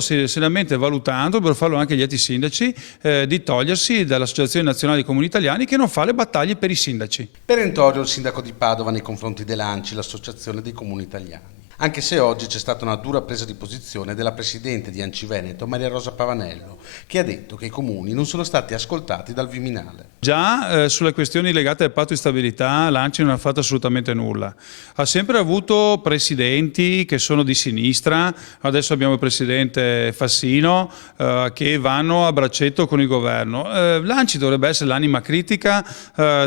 sto seriamente valutando, per farlo anche gli altri sindaci, di togliersi dall'Associazione Nazionale dei Comuni Italiani, che non fa le battaglie per i sindaci. Perentorio il sindaco di Padova nei confronti dell'ANCI, l'Associazione dei Comuni Italiani. Anche se oggi c'è stata una dura presa di posizione della presidente di ANCI Veneto, Maria Rosa Pavanello, che ha detto che i comuni non sono stati ascoltati dal Viminale. Già sulle questioni legate al patto di stabilità l'ANCI non ha fatto assolutamente nulla. Ha sempre avuto presidenti che sono di sinistra, adesso abbiamo il presidente Fassino, che vanno a braccetto con il governo. L'ANCI dovrebbe essere l'anima critica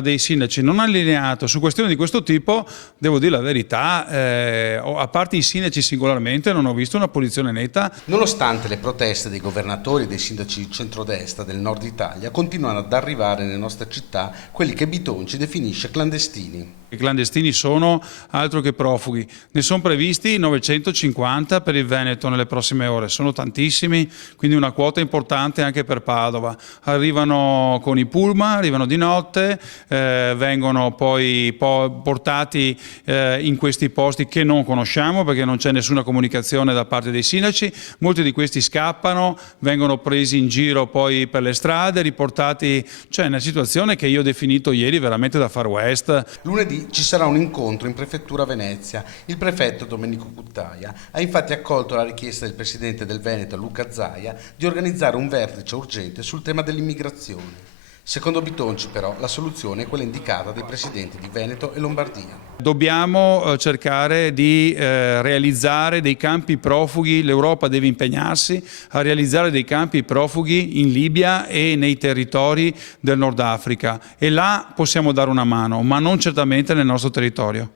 dei sindaci, non allineato. Su questioni di questo tipo, devo dire la verità, a parte i sindaci singolarmente, non ho visto una posizione netta. Nonostante le proteste dei governatori e dei sindaci di centrodestra del nord Italia, continuano ad arrivare nelle nostre città quelli che Bitonci definisce clandestini. I clandestini sono altro che profughi, ne sono previsti 950 per il Veneto nelle prossime ore, sono tantissimi, quindi una quota importante anche per Padova. Arrivano con i pullman, arrivano di notte, vengono poi portati in questi posti che non conosciamo perché non c'è nessuna comunicazione da parte dei sindaci, molti di questi scappano, vengono presi in giro poi per le strade, riportati, cioè una situazione che io ho definito ieri veramente da Far West. Lunedì ci sarà un incontro in prefettura a Venezia. Il prefetto Domenico Cuttaia ha infatti accolto la richiesta del presidente del Veneto Luca Zaia di organizzare un vertice urgente sul tema dell'immigrazione. Secondo Bitonci però la soluzione è quella indicata dai presidenti di Veneto e Lombardia. Dobbiamo cercare di realizzare dei campi profughi, l'Europa deve impegnarsi a realizzare dei campi profughi in Libia e nei territori del Nord Africa e là possiamo dare una mano, ma non certamente nel nostro territorio.